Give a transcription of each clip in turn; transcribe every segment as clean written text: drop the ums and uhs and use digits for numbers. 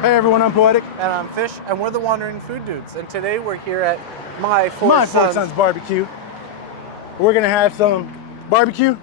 Hey everyone, I'm Poetic. And I'm Fish, and we're the Wandering Food Dudes. And today we're here at My Four Four Sons BBQ. We're gonna have some barbecue.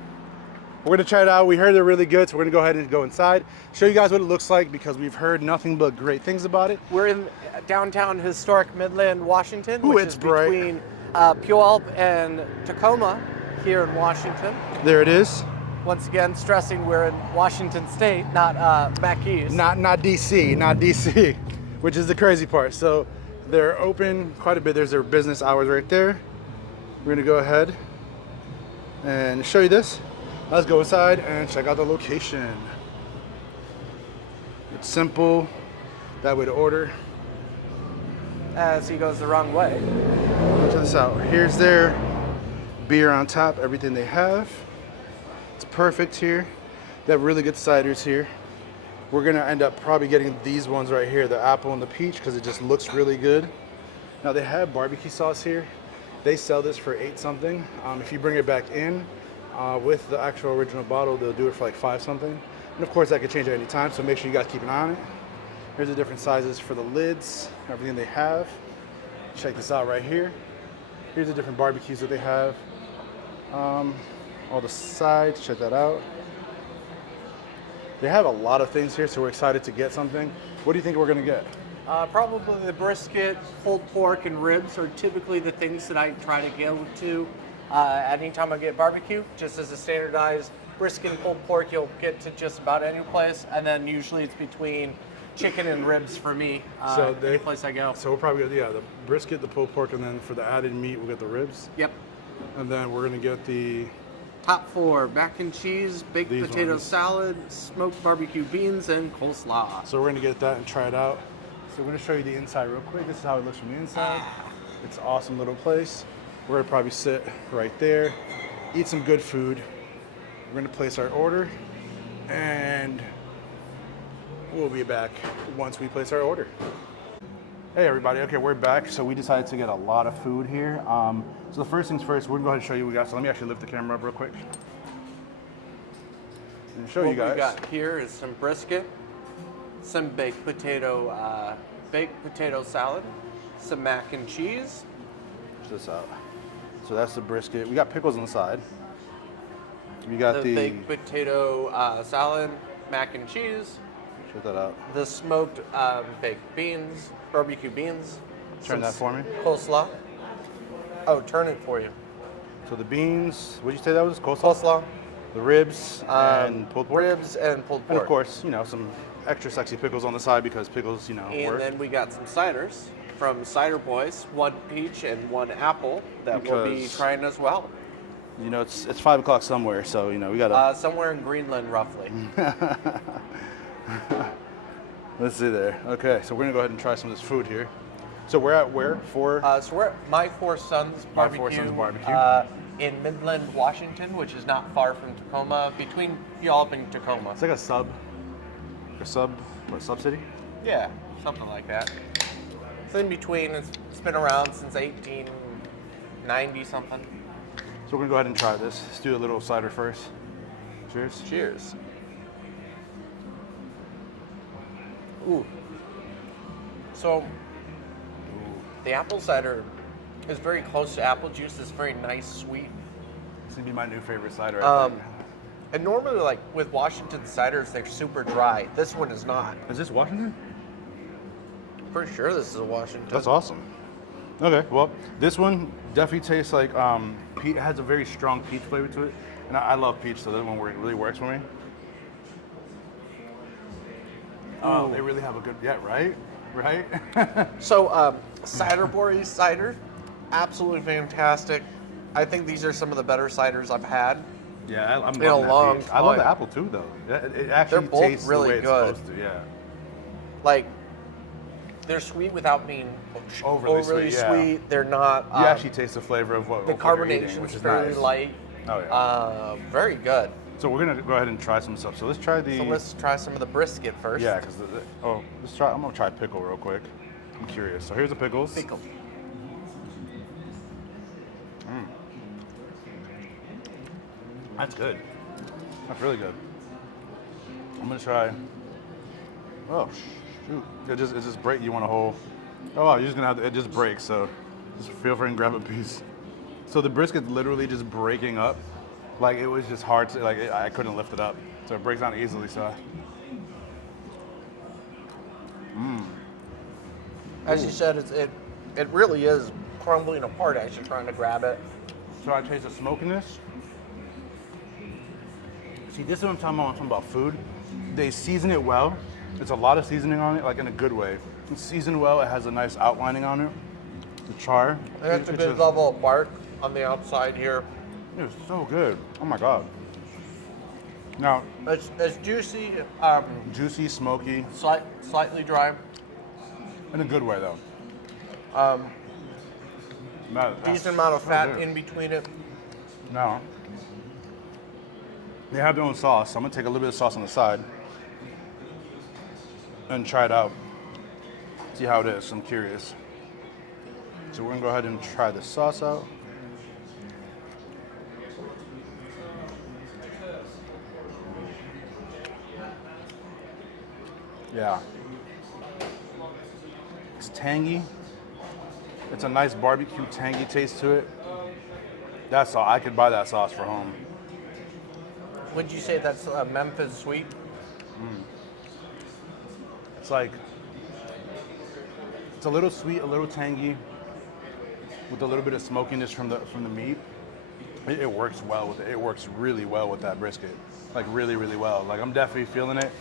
We're gonna try it out. We heard they're really good, so we're gonna go ahead and go inside, show you guys what it looks like because we've heard nothing but great things about it. We're in downtown historic Midland, Washington, Ooh, which it's is bright. between Puyallup and Tacoma here in Washington. There it is. Once again, stressing we're in Washington State, not back east. Not DC, which is the crazy part. So they're open quite a bit. There's their business hours right there. We're gonna go ahead and show you this. Let's go inside and check out the location. It's simple, that way to order. As he goes the wrong way. Check this out. Here's their beer on top, everything they have. It's perfect here. They have really good ciders here. We're gonna end up probably getting these ones right here, the apple and the peach, because it just looks really good. Now they have barbecue sauce here. They sell this for $8 something. If you bring it back in with the actual original bottle, they'll do it for like $5 something. And of course that could change at any time, so make sure you guys keep an eye on it. Here's the different sizes for the lids, everything they have. Check this out right here. Here's the different barbecues that they have. All the sides, check that out. They have a lot of things here, so we're excited to get something. What do you think we're gonna get? Probably the brisket, pulled pork, and ribs are typically the things that I try to go to anytime I get barbecue. Just as a standardized brisket and pulled pork, you'll get to just about any place, and then usually it's between chicken and ribs for me. Any place I go. So we'll probably get the brisket, the pulled pork, and then for the added meat, we'll get the ribs. Yep. And then we're gonna get the top four: mac and cheese, baked potato ones. salad, smoked barbecue beans, and coleslaw. So we're gonna get that and try it out. So we're gonna show you the inside real quick. This is how it looks from the inside. It's an awesome little place. We're gonna probably sit right there, eat some good food. We're gonna place our order, and we'll be back once we place our order. Hey everybody, okay, we're back. So we decided to get a lot of food here. So the first things first, we're gonna go ahead and show you what we got. So let me actually lift the camera up real quick. And show you guys. What we got here is some brisket, some baked potato salad, some mac and cheese. Check this out. So that's the brisket. We got pickles on the side. We got the baked potato salad, mac and cheese. Check that out. The smoked baked beans, barbecue beans. Turn that for me. Coleslaw. Oh, turn it for you. So the beans, what'd you say that was? Coleslaw? Coleslaw. The ribs and pulled pork. Ribs and pulled pork. And of course, some extra sexy pickles on the side because pickles, And work. then we got some ciders from Cider Boys, one peach and one apple that we'll be trying as well. It's 5 o'clock somewhere, so we gotta. Somewhere in Greenland, roughly. Let's see there. Okay, so we're gonna go ahead and try some of this food here. So we're at where? So we're at My Four Sons BBQ. My Four Sons BBQ. In Midland, Washington, which is not far from Tacoma, between Puyallup and Tacoma. It's like a sub city? Yeah, something like that. It's in between. It's been around since 1890 something. So we're gonna go ahead and try this. Let's do a little cider first. Cheers. Cheers. Ooh. So the apple cider is very close to apple juice. It's very nice, sweet. This would be my new favorite cider. I think. And normally, like with Washington ciders, they're super dry. This one is not. Is this Washington? Pretty sure this is a Washington. That's awesome. Okay, well, this one definitely tastes like peach. It has a very strong peach flavor to it, and I love peach, so this one really works for me. Oh, they really have a good, right? So, Cider Boys cider, absolutely fantastic. I think these are some of the better ciders I've had. Yeah, I'm in a long time. I love the apple too, though. It actually They're both tastes really the way good. It's supposed to. Yeah. Like, they're sweet without being overly sweet. They're not. You actually taste the flavor of what the what you're carbonation eating, which is is fairly nice. light. Oh yeah. Very good. So we're gonna go ahead and try some stuff. So let's try the. So let's try some of the brisket first. Yeah, because let's try. I'm gonna try pickle real quick. I'm curious. So here's the pickles. Pickle. That's good. That's really good. I'm gonna try. Oh, Shoot, it just break. You want a whole? Oh wow, you're just gonna have to, it just breaks. So just feel free and grab a piece. So the brisket's literally just breaking up. Like it was just hard to I couldn't lift it up. So it breaks down easily. So. As you said, it really is crumbling apart as you're trying to grab it. So I taste the smokiness. See, this is what I'm talking about when I'm talking about food. They season it well. It's a lot of seasoning on it, like in a good way. It's seasoned well. It has a nice outlining on it. The char. And it's a good level of bark on the outside here. It's so good. Oh my god. Now, It's juicy, juicy, smoky, slightly dry. in a good way though. Decent amount of so fat good. in between it. Now, they have their own sauce, so I'm gonna take a little bit of sauce on the side and try it out. See how it is. I'm curious. So we're gonna go ahead and try the sauce out. Yeah. It's tangy. It's a nice barbecue tangy taste to it. That's all. I could buy that sauce for home. Would you say that's Memphis sweet? It's like, it's a little sweet, a little tangy, with a little bit of smokiness from the meat. It works well with it. It works really well with that brisket. Like really, really well. Like I'm definitely feeling it.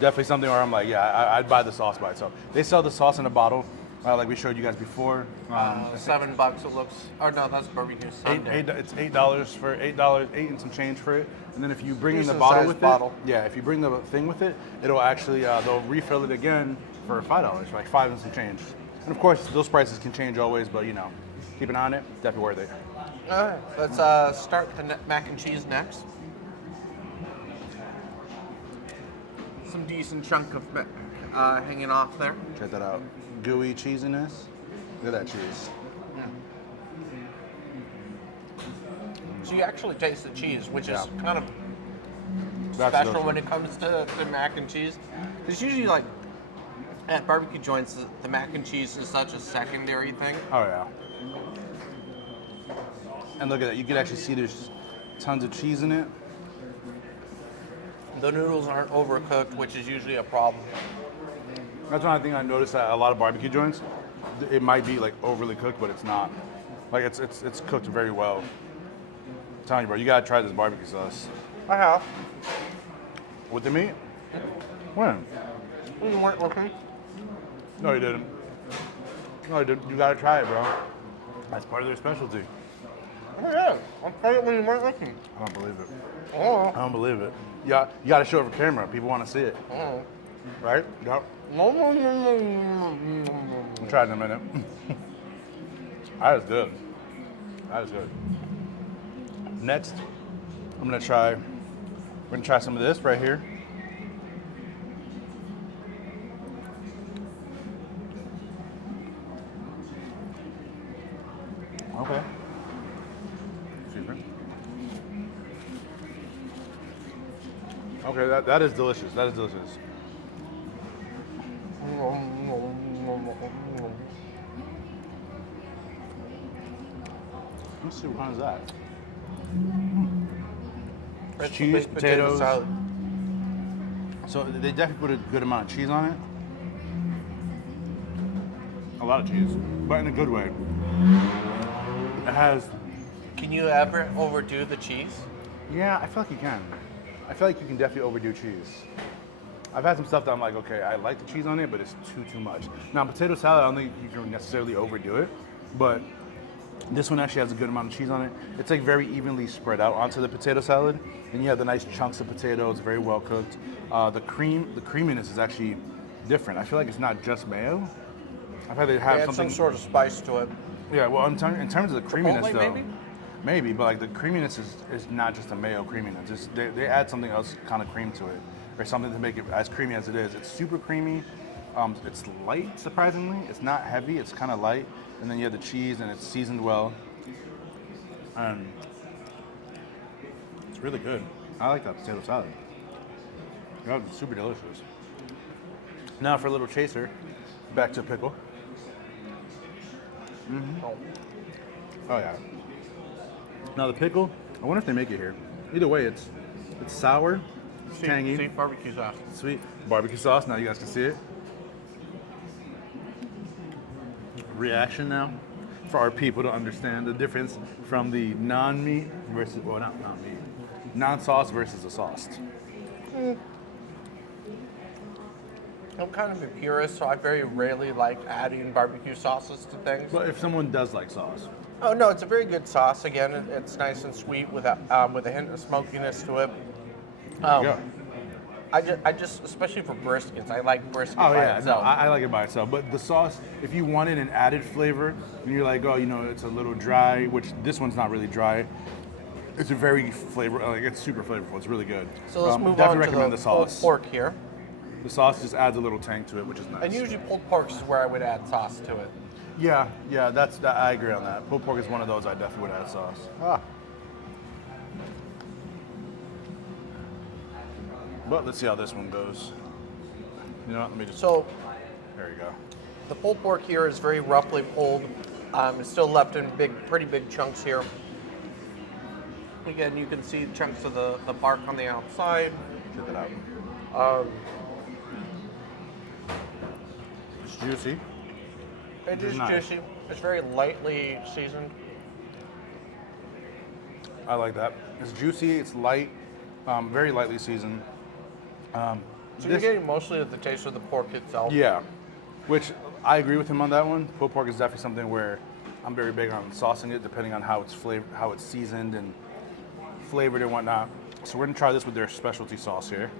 Definitely something where I'm like, yeah, I'd buy the sauce by itself. They sell the sauce in a bottle, like we showed you guys before. $7 it looks. Oh no, that's barbecue Sunday. It's $8 for $8 and some change for it. And then if you bring in the Decent bottle sized with bottle. it, yeah, if you bring the thing with it, it'll actually they'll refill it again for $5, for like 5 and some change. And of course, those prices can change always, but you know, keep an eye on it. Definitely worth it. All right, let's start the mac and cheese next. Some decent chunk of hanging off there. Check that out. Gooey cheesiness. Look at that cheese. So you actually taste the cheese, which is Yeah. kind of That's special delicious. when it comes to mac and cheese. Because usually, like at barbecue joints, the mac and cheese is such a secondary thing. Oh yeah. And look at that. You can actually see there's tons of cheese in it. The noodles aren't overcooked, which is usually a problem. That's one thing I noticed at a lot of barbecue joints. It might be like overly cooked, but it's not. Like it's cooked very well. I'm telling you, bro, you gotta try this barbecue sauce. I have. With the meat? When? You weren't looking. No, you didn't. No, you didn't. You gotta try it, bro. That's part of their specialty. Oh yeah, I'll tell you when you weren't looking. I don't believe it. Oh. I don't believe it. Yeah, you gotta show it for camera. People want to see it, Oh. right? Yep. No, no, no, no, no, no. We'll try it in a minute. That is good. That is good. Next, we're gonna try some of this right here. Okay. Excuse me. Okay, that is delicious. That is delicious. Let's see what kind is that. It's Cheese, baked potato potatoes. salad. So they definitely put a good amount of cheese on it. A lot of cheese, but in a good way. It has, Can you ever overdo the cheese? yeah, I feel like you can. I feel like you can definitely overdo cheese. I've had some stuff that I'm like, okay, I like the cheese on it, but it's too much. Now, potato salad, I don't think you can necessarily overdo it, but this one actually has a good amount of cheese on it. It's like very evenly spread out onto the potato salad, and you have the nice chunks of potatoes, very well cooked. The creaminess is actually different. I feel like it's not just mayo. I've had it have Add something. some sort of spice to it. Yeah, well, in terms of the creaminess, Chipotle, though, maybe? maybe, but like the creaminess is not just a mayo creaminess. They add something else, kind of cream to it, or something to make it as creamy as it is. It's super creamy. It's light, surprisingly. It's not heavy. It's kind of light, and then you have the cheese, and it's seasoned well. And it's really good. I like that potato salad. Yeah, it's super delicious. Now for a little chaser, back to pickle. Oh yeah. Now the pickle, I wonder if they make it here. Either way, it's sour, it's tangy, Sweet barbecue sauce. sweet barbecue sauce. Now you guys can see it. Reaction now for our people to understand the difference from the non-meat versus, well, not meat, non-sauce versus the sauced. I'm kind of a purist, so I very rarely like adding barbecue sauces to things. But if someone does like sauce, Oh no, it's a very good sauce. Again, it's nice and sweet with a hint of smokiness to it. yeah. I just, especially for briskets, I like brisket Oh by yeah, no, itself. I like it by itself. But the sauce, if you wanted an added flavor, and you're like, oh, you know, it's a little dry, which this one's not really dry. It's a very flavor, like it's super flavorful. It's really good. So let's move definitely on to recommend the the pulled sauce. pork here. The sauce just adds a little tang to it, which is nice. And usually pulled pork is where I would add sauce to it. Yeah, I agree on that. Pulled pork is one of those I definitely would add sauce. But let's see how this one goes. You know what? Let me just. So There you go. the pulled pork here is very roughly pulled. It's still left in pretty big chunks here. Again, you can see chunks of the bark on the outside. Check that out. It's juicy. It is Nice. juicy. It's very lightly seasoned. I like that. It's juicy. It's light. Very lightly seasoned. So you're getting mostly of the taste of the pork itself. Yeah, which I agree with him on that one. Pulled pork is definitely something where I'm very big on saucing it, depending on how it's flavored, how it's seasoned and flavored and whatnot. So we're gonna try this with their specialty sauce here.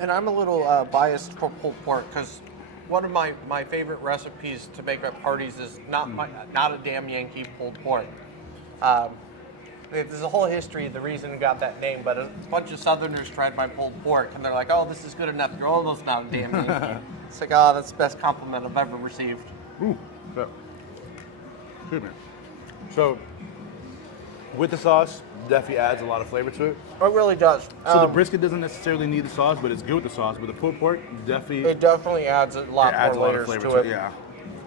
And I'm a little biased for pulled pork because one of my favorite recipes to make at parties is not a damn Yankee pulled pork. There's a whole history of the reason it got that name, but a bunch of Southerners tried my pulled pork and they're like, "Oh, this is good enough. You're almost not a damn Yankee." It's like, "Oh, that's the best compliment I've ever received." Ooh, so, excuse me. So with the sauce, definitely adds a lot of flavor to it. It really does. So the brisket doesn't necessarily need the sauce, but it's good with the sauce. With the pulled pork, definitely It definitely adds a lot adds a more lot layers of flavor to it. Yeah,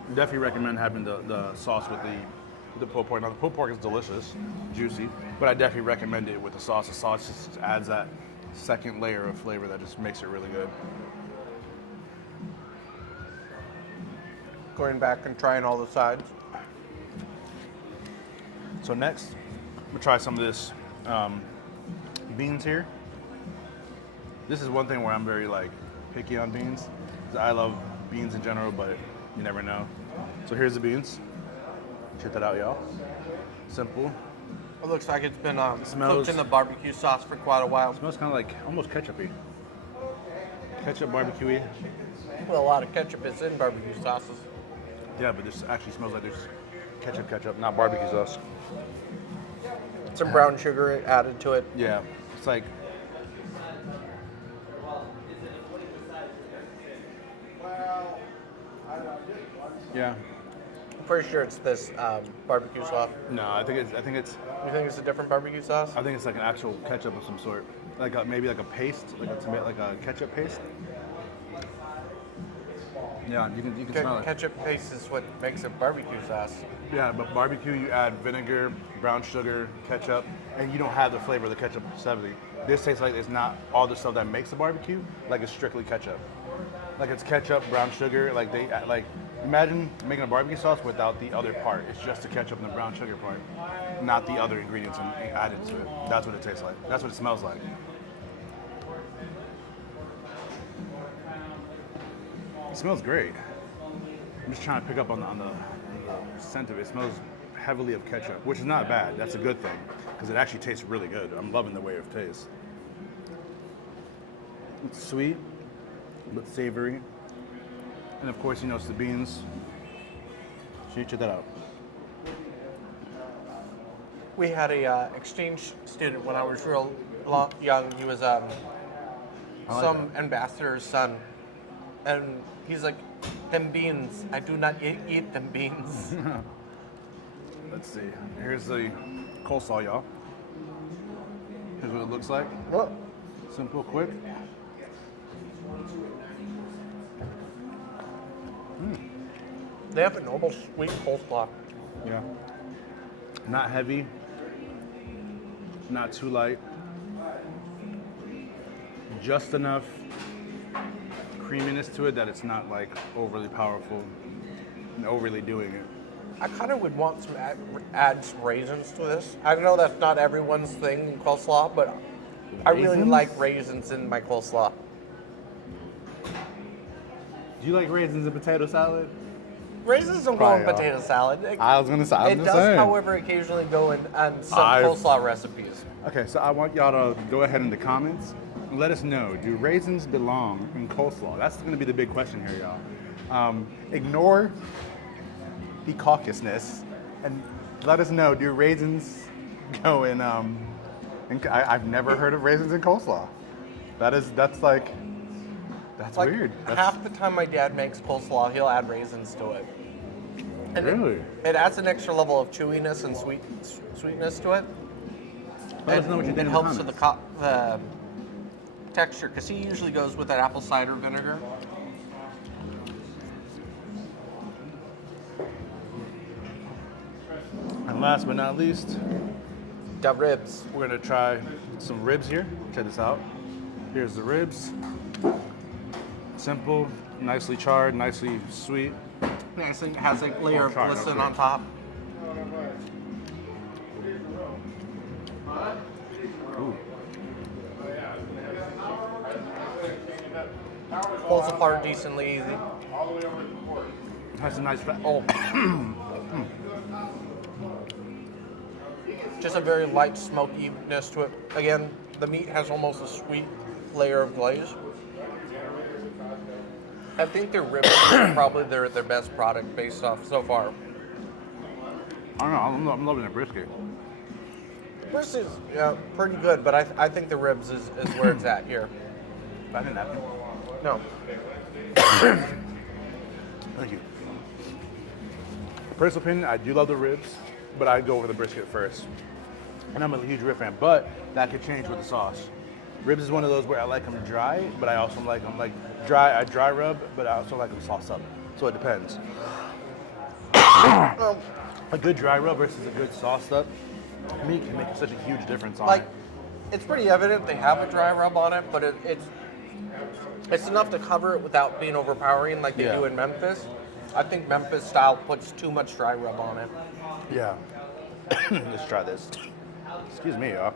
definitely recommend having the sauce with the pulled pork. Now the pulled pork is delicious, juicy, but I definitely recommend it with the sauce. The sauce just adds that second layer of flavor that just makes it really good. Going back and trying all the sides. So next, we'll try some of this beans here. This is one thing where I'm very picky on beans. 'Cause I love beans in general, but you never know. So here's the beans. Check that out, y'all. Simple. It looks like it's been Smells- cooked in the barbecue sauce for quite a while. Smells kind of like almost ketchup-y. Ketchup barbecue-y. Well, a lot of ketchup is in barbecue sauces. Yeah, but this actually smells like there's ketchup, not barbecue sauce. Some brown sugar added to it. Yeah, it's like yeah. I'm pretty sure it's this barbecue sauce. No, I think it's You think it's a different barbecue sauce? I think it's like an actual ketchup of some sort, maybe like a paste, like a ketchup paste. Yeah, you can smell it. Ketchup paste is what makes it barbecue sauce. Yeah, but barbecue, you add vinegar, brown sugar, ketchup, and you don't have the flavor of the ketchup 70. This tastes like it's not all the stuff that makes the barbecue, like it's strictly ketchup. Like it's ketchup, brown sugar, imagine making a barbecue sauce without the other part. It's just the ketchup and the brown sugar part, not the other ingredients added to it. That's what it tastes like. That's what it smells like. It smells great. I'm just trying to pick up on the scent of it. It smells heavily of ketchup, which is not bad. That's a good thing because it actually tastes really good. I'm loving the way it tastes. It's sweet, but savory. And of course, it's the beans. So you check that out. We had a exchange student when I was real young. He was some ambassador's son. And he's like, "Them beans, I do not eat them beans." Let's see. Here's the coleslaw, y'all. Here's what it looks like. What? Simple, quick. They have a normal sweet coleslaw. Yeah. Not heavy, not too light. Just enough creaminess to it that it's not like overly powerful and overly doing it. I kind of would want some add some raisins to this. I know that's not everyone's thing in coleslaw, but I really Raisins? like raisins in my coleslaw. Do you like raisins in potato salad? Raisins don't go Probably in are. potato salad. I was gonna say. It does, however, occasionally go in on some coleslaw recipes. Okay, so I want y'all to go ahead in the comments and let us know, do raisins belong in coleslaw? That's gonna be the big question here, y'all. Ignore the caucusness and let us know, do raisins go in, I've never heard of raisins in coleslaw. That's Like, weird. Half the time my dad makes coleslaw, he'll add raisins to it. And Really? It adds an extra level of chewiness and sweetness to it. Let us know what you think It in the helps with comments. the texture, because he usually goes with that apple cider vinegar. And last but not least, The ribs. we're gonna try some ribs here. Check this out. Here's the ribs. Simple, nicely charred, nicely sweet. Nice, and has a layer of charred, glisten okay. on top. Ooh. Pulls apart decently easy. Has a nice fat. Oh. Just a very light smokiness to it. Again, the meat has almost a sweet layer of glaze. I think their ribs are probably their best product based off so far. I don't know. I'm loving the brisket. Brisket is pretty good, but I think the ribs is where it's at here. I didn't have to. No. Thank you. Personal opinion, I do love the ribs, but I'd go over the brisket first. And I'm a huge rib fan, but that could change with the sauce. Ribs is one of those where I like them dry, but I also like them dry. I dry rub, but I also like them sauced up. So it depends. A good dry rub versus a good sauced up meat can make such a huge difference on Like, it. it's pretty evident they have a dry rub on it, but it's enough to cover it without being overpowering like they Yeah. do in Memphis. I think Memphis style puts too much dry rub on it. Yeah. Let's try this. Excuse me, y'all.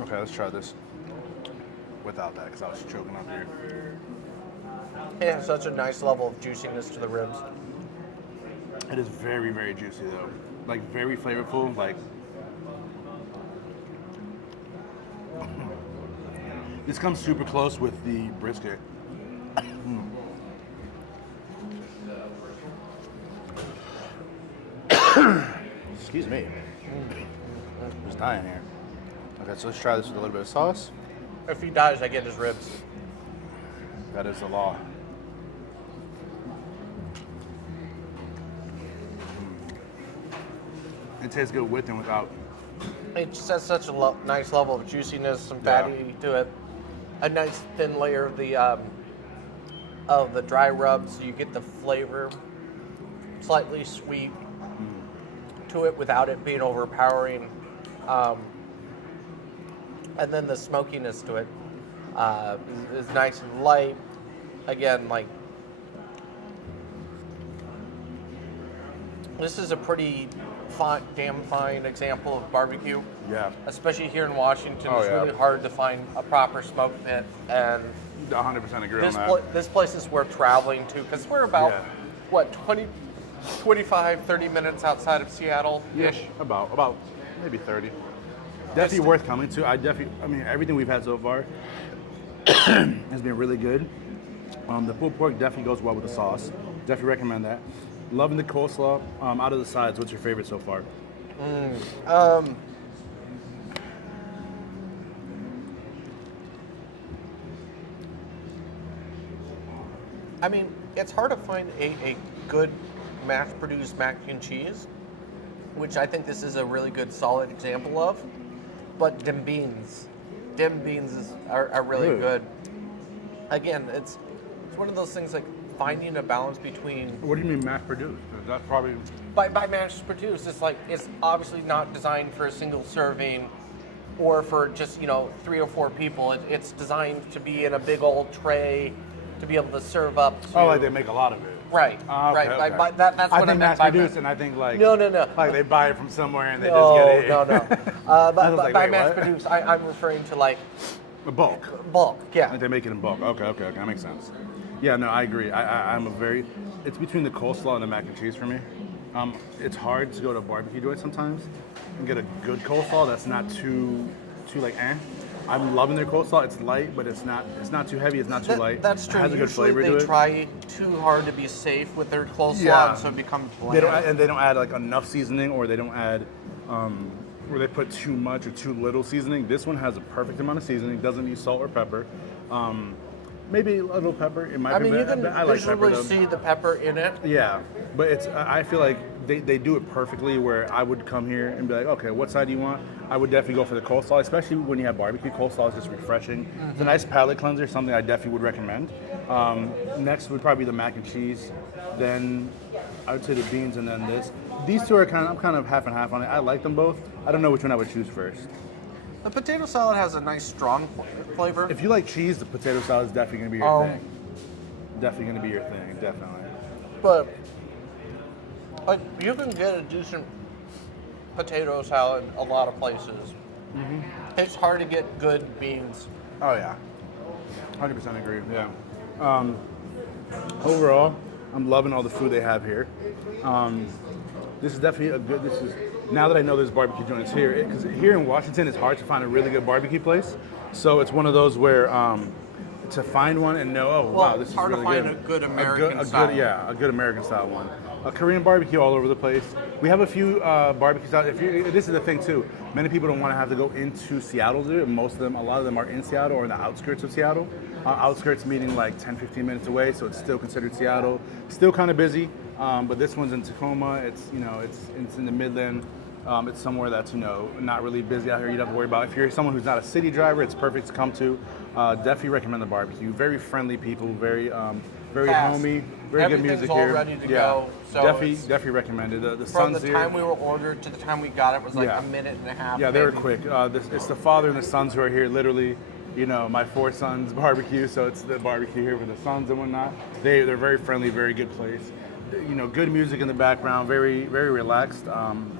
Okay, let's try this without that because I was choking on here. It has such a nice level of juiciness to the ribs. It is very, very juicy though. Like very flavorful. Like this comes super close with the brisket. Excuse me. I'm just dying here. Okay, so let's try this with a little bit of sauce. If he dies, I get his ribs. That is the law. It tastes good with and without. It just has such a nice level of juiciness, some fatty to it. A nice thin layer of the dry rub, so you get the flavor, slightly sweet to it without it being overpowering. And then the smokiness to it is nice and light. Again, like, this is a pretty damn fine example of barbecue. Yeah, Especially here in Washington, Oh, it's yeah. really hard to find a proper smoke pit, and 100% agree on this that. this place is worth traveling to because we're about Yeah. what 25, 30 minutes outside of Seattle. Ish, about maybe 30. Definitely worth coming to. I mean, everything we've had so far has been really good. The pulled pork definitely goes well with the sauce. Definitely recommend that. Loving the coleslaw. Out of the sides, what's your favorite so far? I mean, it's hard to find a good mass-produced mac and cheese, which I think this is a really good, solid example of. But them beans, dim beans are really Good. good. Again, it's one of those things like finding a balance between. What do you mean mass produced? That's probably. By mass produced, it's like it's obviously not designed for a single serving or for just 3 or 4 people. It's designed to be in a big old tray to be able to serve up to. Oh, like they make a lot of it. Right, Ah, okay, right. okay. That's I what I think meant mass by produced, and I think like No. like they buy it from somewhere and they No, just get it. no. I was But like, by wait, mass what? produced, I'm referring to like A bulk. bulk. Yeah. Like they make it in bulk. Okay, that makes sense. Yeah, no, I agree. I'm a very. It's between the coleslaw and the mac and cheese for me. It's hard to go to a barbecue joint sometimes and get a good coleslaw that's not too like eh. I'm loving their coleslaw. It's light, but it's not too heavy. It's not too light. That's true. It has a good Usually flavor to they it. try too hard to be safe with their coleslaw, Yeah. and so it becomes bland. They don't add like enough seasoning, or they don't add, or they put too much or too little seasoning. This one has a perfect amount of seasoning. Doesn't need salt or pepper. Maybe a little pepper. It might I be. mean, you can I like pepper visually though. see the pepper in it. Yeah, but it's. I feel like they do it perfectly. Where I would come here and be like, okay, what side do you want? I would definitely go for the coleslaw, especially when you have barbecue. Coleslaw is just refreshing. It's a nice palate cleanser. Something I definitely would recommend. Next would probably be the mac and cheese. Then I would say the beans, and then this. These two are I'm kind of half and half on it. I like them both. I don't know which one I would choose first. The potato salad has a nice strong flavor. If you like cheese, the potato salad is definitely gonna be your thing. Definitely gonna be your thing. Definitely. But like you can get a decent potato salad a lot of places. It's hard to get good beans. Oh yeah, 100% agree. Yeah. Overall, I'm loving all the food they have here. This is definitely a good. This is now that I know there's barbecue joints here, because here in Washington it's hard to find a really good barbecue place. So it's one of those where to find one and know, oh wow, this it's hard is really to find a good American style. A good American style one. A Korean barbecue all over the place. We have a few barbecues out. This is the thing too. Many people don't want to have to go into Seattle to do it. A lot of them are in Seattle or in the outskirts of Seattle. Outskirts meaning like 10, 15 minutes away, so it's still considered Seattle. Still kind of busy, but this one's in Tacoma. It's in the Midland. It's somewhere that's not really busy out here. You don't have to worry about. If you're someone who's not a city driver, it's perfect to come to. Definitely recommend the barbecue. Very friendly people. Very Fast. homey. Very good music Everything's all here. ready to go, so definitely recommended. The From sons the here. time we were ordered to the time we got it was like Yeah. a minute and a half. Yeah, they were maybe. quick. It's the father and the sons who are here, literally. My Four Sons BBQ, so it's the barbecue here with the sons and whatnot. They're very friendly, very good place. Good music in the background, very very relaxed.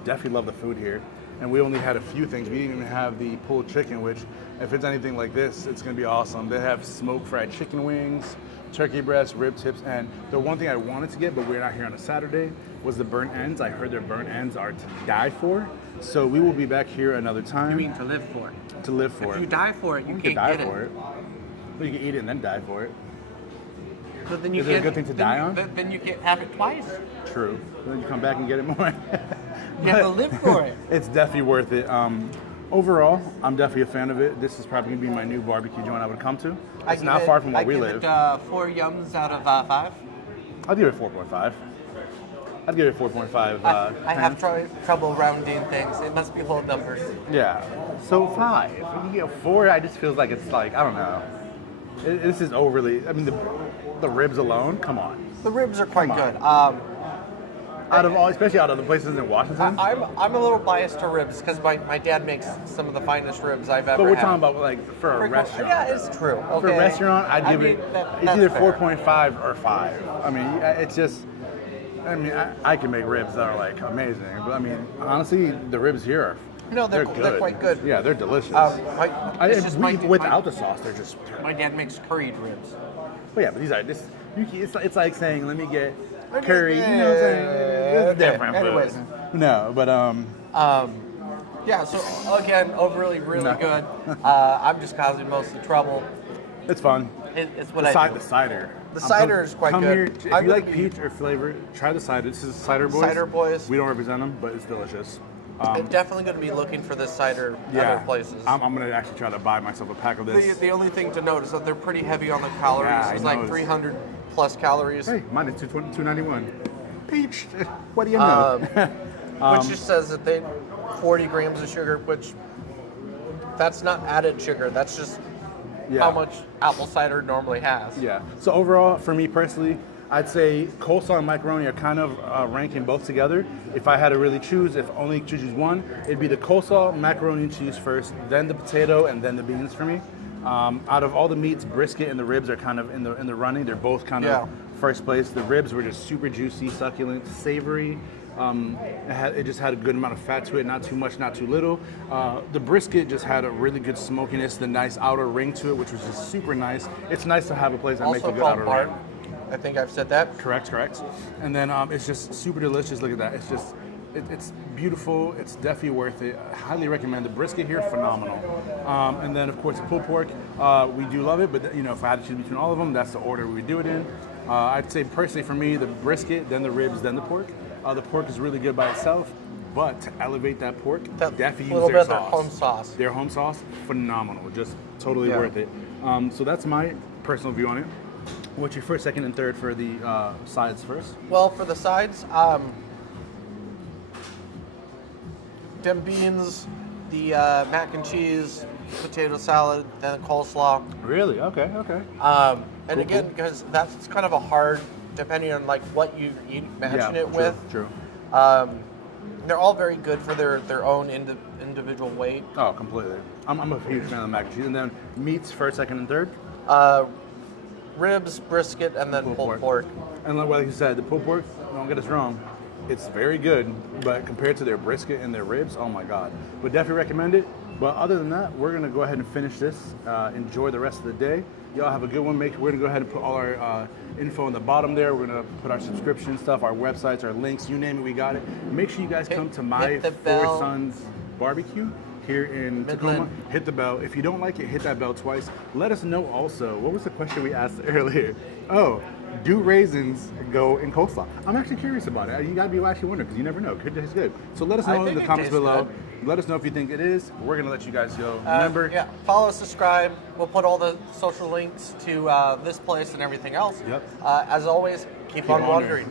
Definitely love the food here. And we only had a few things. We didn't even have the pulled chicken, which if it's anything like this, it's gonna be awesome. They have smoked fried chicken wings, turkey breast, rib tips, and the one thing I wanted to get, but we're not here on a Saturday, was the burnt ends. I heard their burnt ends are to die for. So we will be back here another time. You mean to live for? To live for. If you die for it, you can can't die get for it. Well, you can eat it and then die for it. But then you Is it a can't- good thing to then die you- on? Then you can't have it twice. True. Then you come back and get it more. You have to live for it. It's definitely worth it. Overall, I'm definitely a fan of it. This is probably gonna be my new barbecue joint I would come to. It's not far from where we live. I give it 4 yums out of 5. I'll give it 4.5. I'd give it 4.5. I have trouble rounding things. It must be whole numbers. Yeah. So 5. When you get 4, I just feels like it's like, I don't know. This is overly. I mean, the ribs alone. Come on. The ribs are quite Come on. good. Especially out of the places in Washington. I'm a little biased to ribs because my dad makes some of the finest ribs I've ever But we're had. talking about like for a restaurant. Yeah, it's true. Okay. For a restaurant, I'd give it. It's that's either fair. 4.5 or 5. I mean, it's just. I mean, I can make ribs that are like amazing, but I mean, honestly, the ribs here are. No, they're quite good. Yeah, they're delicious. Without the sauce, they're just. My dad makes curried ribs. But yeah, but these are this. It's like saying, let me get curry. You know what I'm saying? It's Okay, different. but- anyways. No, but Yeah. So again, overly really No. good. I'm just causing most of the trouble. it's fun. It's what The I do. the cider. The cider is quite come good. Here, if I'm you gonna like be- peach or flavor, try the cider. This is Cider Boys. Cider Boys. We don't represent them, but it's delicious. I'm definitely going to be looking for this cider other places. I'm going to actually try to buy myself a pack of this. The only thing to note is that they're pretty heavy on the calories. Yeah, I it's know. like 300 plus calories. Hey, mine is $2.91. Peach. What do you know? Which just says that they 40 grams of sugar, which That's not added sugar. That's just how much apple cider normally has. Yeah. So overall, for me personally, I'd say coleslaw and macaroni are kind of ranking both together. If I had to really choose, if only to choose one, it'd be the coleslaw, macaroni and cheese first, then the potato, and then the beans for me. Out of all the meats, brisket and the ribs are kind of in the running. They're both kind of first place. The ribs were just super juicy, succulent, savory. It just had a good amount of fat to it, not too much, not too little. The brisket just had a really good smokiness, the nice outer ring to it, which was just super nice. It's nice to have a place that makes a good outer ring. I think I've said that. Correct. And then it's just super delicious. Look at that. It's just, it's beautiful. It's definitely worth it. I highly recommend the brisket here. Phenomenal. And then of course the pulled pork. We do love it, but if I had to choose between all of them, that's the order we do it in. I'd say personally for me, the brisket, then the ribs, then the pork. The pork is really good by itself, but to elevate that pork, definitely use their sauce. Their home sauce. Their home sauce, phenomenal. Just totally worth it. So that's my personal view on it. What's your first, second, and third for the sides first? Well, for the sides, them beans, the mac and cheese, potato salad, then the coleslaw. Really? Okay. And Cool, again, because that's kind of a hard, depending on like what you imagine it with. True. They're all very good for their own individual weight. Oh, completely. I'm a huge fan of the mac and cheese. And then meats first, second, and third? Ribs, brisket, and then pulled pork. And like you said, the pulled pork, don't get us wrong, it's very good, but compared to their brisket and their ribs, oh my God. Would definitely recommend it. But other than that, we're gonna go ahead and finish this. Enjoy the rest of the day. Y'all have a good one. We're gonna go ahead and put all our info on the bottom there. We're gonna put our subscription stuff, our websites, our links, you name it, we got it. Make sure you guys come to My Four Sons BBQ here in Tacoma. Hit the bell. If you don't like it, hit that bell twice. Let us know also, what was the question we asked earlier? Oh, do raisins go in coleslaw? I'm actually curious about it. You gotta be actually wondering, because you never know. Could taste good. So let us know in the comments below. Good. Let us know if you think it is. We're gonna let you guys go. Remember? Yeah, follow, subscribe. We'll put all the social links to this place and everything else. Yep. As always, keep on wondering.